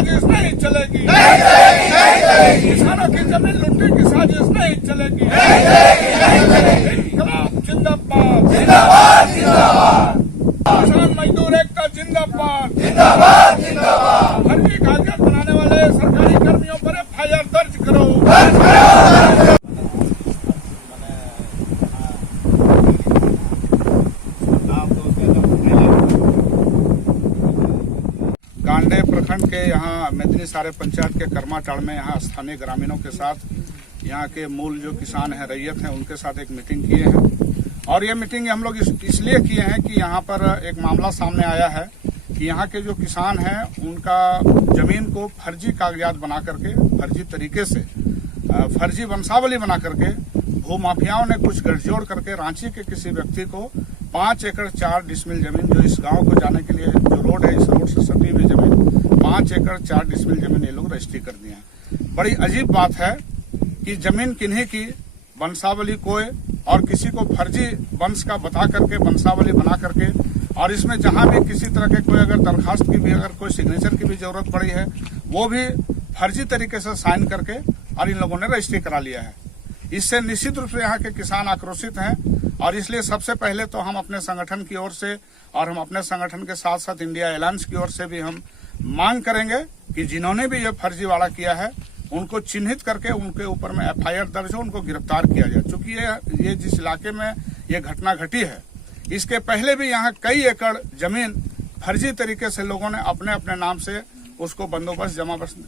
साजिश नहीं चलेगी, किसानों की जमीन लूटने की साजिश नहीं चलेगी। इनकलाब जिंदाबाद, किसान मजदूर एकता जिंदाबाद, फर्जी कागजात बनाने वाले सरकारी कर्मियों पर FIR दर्ज करो। गांडे प्रखंड के यहाँ मेदनी सारे पंचायत के कर्माटाड़ में यहाँ स्थानीय ग्रामीणों के साथ यहाँ के मूल जो किसान हैं, रैयत हैं, उनके साथ एक मीटिंग किए हैं। और ये मीटिंग हम लोग इसलिए किए हैं कि यहाँ पर एक मामला सामने आया है कि यहाँ के जो किसान हैं उनका जमीन को फर्जी कागजात बना करके, फर्जी तरीके से, फर्जी वंशावली बना करके भूमाफियाओं ने कुछ गठजोड़ करके रांची के किसी व्यक्ति को 5 एकड़ 4 डिसमिल जमीन, जो इस गांव को जाने के लिए जो रोड है, इस रोड से सटी हुई जमीन 5 एकड़ 4 डिसमिल जमीन ये लोग रजिस्ट्री कर दिए हैं। बड़ी अजीब बात है कि जमीन किन्हीं की, वंशावली कोई और किसी को फर्जी वंश का बता करके, वंशावली बना करके, और इसमें जहां भी किसी तरह के कोई अगर दरखास्त की भी, अगर कोई सिग्नेचर की भी जरूरत पड़ी है, वो भी फर्जी तरीके से साइन करके और इन लोगों ने रजिस्ट्री करा लिया है। इससे निश्चित रूप से यहाँ के किसान आक्रोशित हैं और इसलिए सबसे पहले तो हम अपने संगठन की ओर से और हम अपने संगठन के साथ साथ इंडिया अलायंस की ओर से भी हम मांग करेंगे कि जिन्होंने भी ये फर्जीवाड़ा किया है उनको चिन्हित करके उनके ऊपर में FIR दर्ज हो, उनको गिरफ्तार किया जाए। चूंकि ये जिस इलाके में ये घटना घटी है, इसके पहले भी यहाँ कई एकड़ जमीन फर्जी तरीके से लोगों ने अपने अपने नाम से उसको बंदोबस्त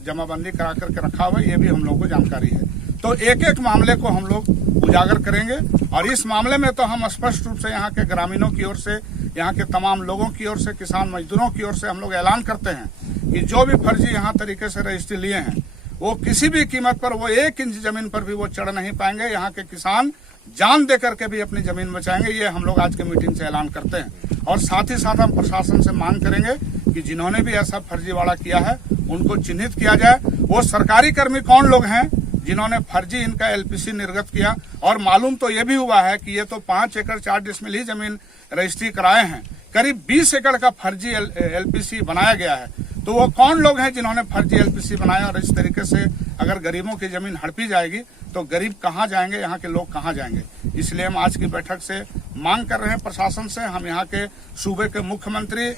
जमाबंदी करा करके रखा हुआ है, ये भी हम लोग को जानकारी है। तो एक एक मामले को हम लोग उजागर करेंगे और इस मामले में तो हम स्पष्ट रूप से यहाँ के ग्रामीणों की ओर से, यहाँ के तमाम लोगों की ओर से, किसान मजदूरों की ओर से हम लोग ऐलान करते हैं कि जो भी फर्जी यहाँ तरीके से रजिस्ट्री लिए हैं वो किसी भी कीमत पर, वो 1 इंच जमीन पर भी वो चढ़ नहीं पाएंगे। यहाँ के किसान जान दे करके भी अपनी जमीन बचाएंगे, ये हम लोग आज के मीटिंग से ऐलान करते हैं। और साथ ही साथ हम प्रशासन से मांग करेंगे कि जिन्होंने भी ऐसा फर्जीवाड़ा किया है उनको चिन्हित किया जाए। वो सरकारी कर्मी कौन लोग हैं जिन्होंने फर्जी इनका LPC निर्गत किया, और मालूम तो ये भी हुआ है कि ये तो 5 एकड़ 4 डिसमिल ही जमीन रजिस्ट्री कराए हैं, करीब 20 एकड़ का फर्जी LPC बनाया गया है। तो वो कौन लोग हैं जिन्होंने फर्जी LPC बनाया, और इस तरीके से अगर गरीबों की जमीन हड़पी जाएगी तो गरीब कहाँ जाएंगे, यहाँ के लोग कहाँ जाएंगे। इसलिए हम आज की बैठक से मांग कर रहे हैं प्रशासन से। हम यहाँ के सूबे के मुख्यमंत्री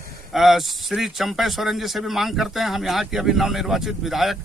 श्री चंपई सोरेन जी से भी मांग करते हैं। हम यहाँ की अभी नवनिर्वाचित विधायक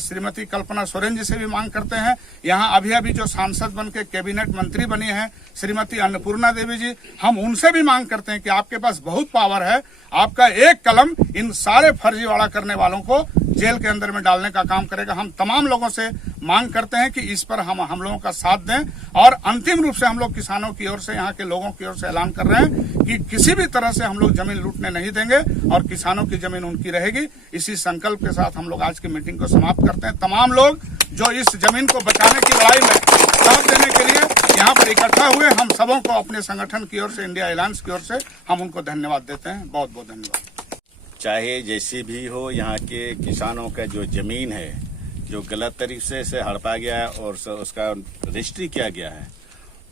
श्रीमती कल्पना सोरेन जी से भी मांग करते हैं। यहाँ अभी जो सांसद बन के कैबिनेट मंत्री बनी है श्रीमती अन्नपूर्णा देवी जी, हम उनसे भी मांग करते हैं कि आपके पास बहुत पावर है, आपका एक कलम इन सारे फर्जीवाड़ा करने वालों को जेल के अंदर में डालने का काम करेगा। हम तमाम लोगों से मांग करते हैं कि इस पर हम लोगों का साथ दें। और अंतिम रूप से हम लोग किसानों की ओर से, यहाँ के लोगों की ओर से ऐलान कर रहे हैं कि किसी भी तरह से हम लोग जमीन लूटने नहीं देंगे और किसानों की जमीन उनकी रहेगी। इसी संकल्प के साथ हम लोग आज की मीटिंग को समाप्त करते हैं। तमाम लोग जो इस जमीन को बचाने की लड़ाई में साथ देने के लिए यहाँ पर इकट्ठा हुए, हम सबों को अपने संगठन की ओर से, इंडिया अलायंस की ओर से हम उनको धन्यवाद देते हैं। बहुत बहुत धन्यवाद। चाहे जैसी भी हो, यहाँ के किसानों का जो जमीन है जो गलत तरीके से हड़पा गया है और उसका रजिस्ट्री किया गया है,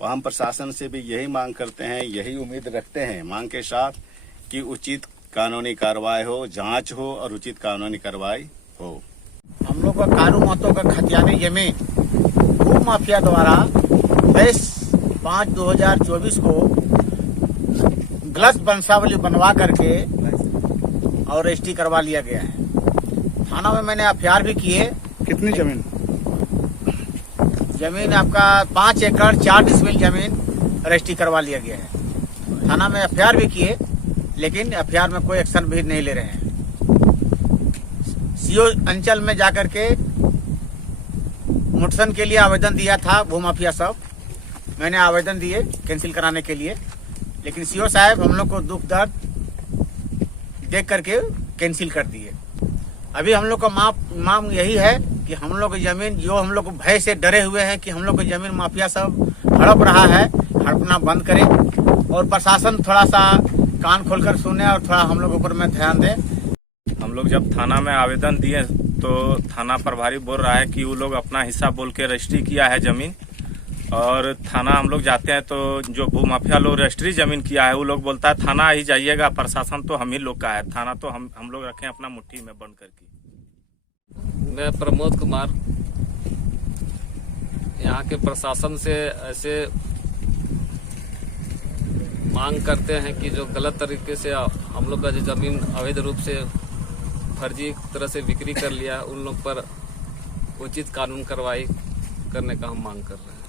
वो हम प्रशासन से भी यही मांग करते हैं, यही उम्मीद रखते हैं मांग के साथ कि उचित कानूनी कार्रवाई हो, जांच हो और उचित कानूनी कार्रवाई हो। हम लोग का कानू महतो का खतियानी जमीन भू माफिया द्वारा 22/5/2024 को गलत वंशावली बनवा करके और रजिस्ट्री करवा लिया गया है। थाना में मैंने FIR भी किए। कितनी जमीन आपका 5 एकड़ 4 डिसमिल जमीन रजिस्ट्री करवा लिया गया है। थाना में FIR भी किए, लेकिन FIR में कोई एक्शन भी नहीं ले रहे हैं। CO अंचल में जाकर के मुठसन के लिए आवेदन दिया था भूमाफिया सब, मैंने आवेदन दिए कैंसिल कराने के लिए, लेकिन CO साहब हम लोग को दुख दर्द देख करके कैंसिल कर दिए। अभी हम लोग का मांग यही है कि हम लोग की जमीन, जो हम लोग भय से डरे हुए हैं कि हम लोग की जमीन माफिया सब हड़प रहा है, हड़पना बंद करें और प्रशासन थोड़ा सा कान खोलकर सुने और थोड़ा हम लोग ऊपर में ध्यान दे। हम लोग जब थाना में आवेदन दिए तो थाना प्रभारी बोल रहा है कि वो लोग अपना हिस्सा बोल के रजिस्ट्री किया है जमीन, और थाना हम लोग जाते हैं तो जो भूमाफिया लोग रजिस्ट्री जमीन किया है वो लोग बोलता है थाना ही जाइएगा, प्रशासन तो हम ही लोग का है, थाना तो हम लोग रखें अपना मुट्ठी में बंद करके। मैं प्रमोद कुमार यहाँ के प्रशासन से ऐसे मांग करते हैं कि जो गलत तरीके से हम लोग का जो जमीन अवैध रूप से फर्जी तरह से बिक्री कर लिया, उन लोग पर उचित कानून कार्रवाई करने का हम मांग कर रहे हैं।